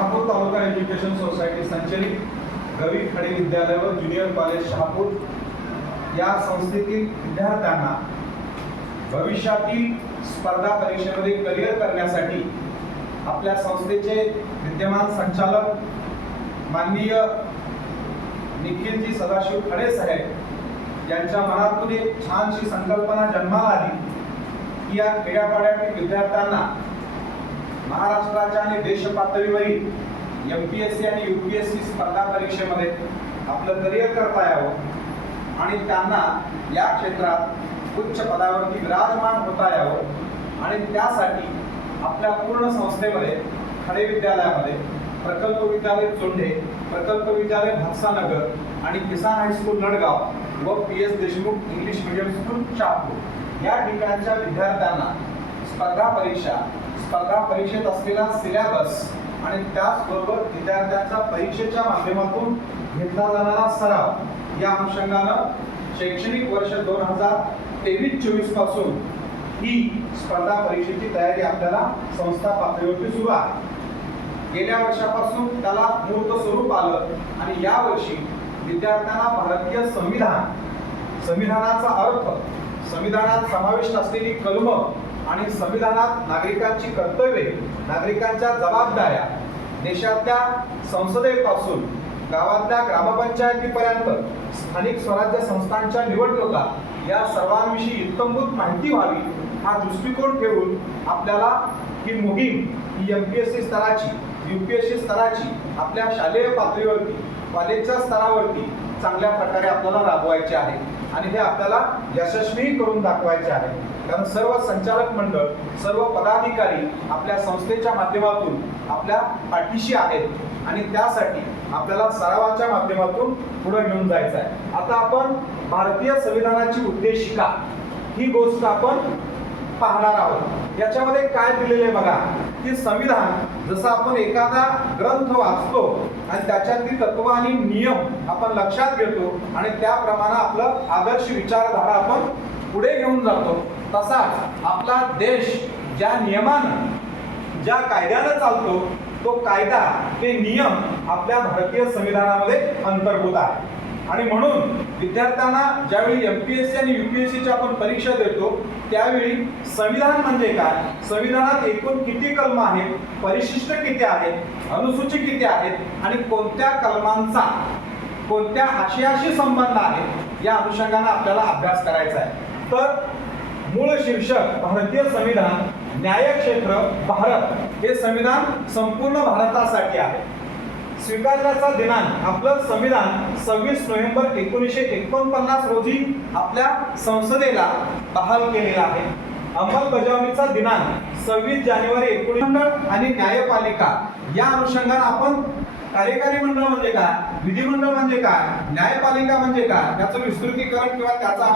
शहापूर तालुका education society संचलित रवी खडे विद्यालय व ज्युनियर कॉलेज शहापूर या संस्थेतील विद्यार्थ्यांना भविष्यातील स्पर्धा परीक्षेमध्ये करिअर करण्यासाठी आपल्या संस्थेचे विद्यमान संचालक माननीय निखिलजी सदाशिव खडे साहेब यांच्या मनातून एक छानशी संकल्पना जन्माला आली. की या खेड्यापाड्यातील विद्यार्थ्यांना महाराष्ट्राच्या आणि देश पातळीवरील एम पी एस सी आणि यू पी एस सी स्पर्धा परीक्षेमध्ये आपलं करिअर करता यावं आणि त्यांना या क्षेत्रात उच्च पदावरती विराजमान होता यावं आणि त्यासाठी आपल्या पूर्ण संस्थेमध्ये खडे विद्यालयामध्ये प्रकल्प विद्यालय चोंडे प्रकल्प विद्यालय भातसानगर आणि किसान हायस्कूल नडगाव व P S Deshmukh English medium school Shahapur या ठिकाणच्या विद्यार्थ्यांना स्पर्धा परीक्षा. स्पर्धा परीक्षेत असलेला सिलेबस आणि त्याचबरोबर विद्यार्थ्यांच्या परीक्षेच्या माध्यमातून घेतला जाणारा सराव. या अनुषंगानं शैक्षणिक वर्ष दोन हजार तेवीस चोवीसपासून ही स्पर्धा परीक्षेची तयारी आपल्याला संस्था पातळीवरती सुरू आहे. गेल्या वर्षापासून त्याला मूर्त स्वरूप आलं आणि यावर्षी विद्यार्थ्यांना भारतीय संविधान संविधानाचा अर्थ संविधानात समाविष्ट असलेली कलम आणि संविधानात नागरिकांची कर्तव्ये नागरिकांच्या जबाबदाऱ्या देशातल्या संसदेपासून गावातल्या ग्रामपंचायतीपर्यंत स्थानिक स्वराज्य संस्थांच्या निवडणुका या सर्वांविषयी इत्तमभूत माहिती व्हावी हा दृष्टिकोन ठेवून आपल्याला ही मोहीम ही एम पी एस सी स्तराची यू पी एस सी स्तराची आपल्या शालेय पातळीवरती कॉलेजच्या स्तरावरती चांगल्या प्रकारे आपल्याला राबवायचे आहे. आणि हे आपल्याला यशस्वी करून दाखवायचे आहे. कारण सर्व संचालक मंडळ सर्व पदाधिकारी आपल्या संस्थेच्या माध्यमातून आपल्या पाठीशी आहेत. आणि त्यासाठी आपल्याला सरावाच्या माध्यमातून पुढे घेऊन जायचं आहे. आता आपण भारतीय संविधानाची उद्देशिका ही गोष्ट आपण पाहणार आहोत. याच्यामध्ये काय दिलेले आहे बघा की संविधान जसं आपण एखादा ग्रंथ वाचतो आणि त्याच्यातली तत्व आणि नियम आपण लक्षात घेतो आणि त्याप्रमाणे आपलं आदर्श विचारधारा आपण पुढे घेऊन जातो. तसाच आपला देश ज्या नियमानं ज्या कायद्यानं चालतो तो कायदा ते नियम आपल्या भारतीय संविधानामध्ये अंतर्भूत आहे. आणि म्हणून विद्यार्थ्यांना ज्यावेळी एम पी एस सी आणि यू पी एस सीच्या आपण परीक्षा देतो त्यावेळी संविधान म्हणजे काय? संविधानात एकूण किती कलम आहेत? परिशिष्ट किती आहेत? अनुसूची किती आहेत? आणि कोणत्या कलमांचा कोणत्या आशयाशी संबंध आहे या अनुषंगाने आपल्याला अभ्यास करायचा आहे. तर मूळ शीर्षक भारतीय संविधान न्यायक्षेत्र भारत. हे संविधान संपूर्ण भारतासाठी आहे. स्वीकारण्याचा दिनांक. आपलं संविधान सव्वीस नोव्हेंबर एकोणीसशे एकोणपन्नास रोजी आपल्या संसदेला बहाल केलेला आहे. अंमलबजावणीचा दिनांक सव्वीस जानेवारी एकोणीस मंडळ आणि न्यायपालिका. या अनुषंगाने आपण कार्यकारी मंडळ म्हणजे काय? विधिमंडळ म्हणजे काय? न्यायपालिका म्हणजे काय? त्याचं विस्तृतीकरण किंवा त्याचा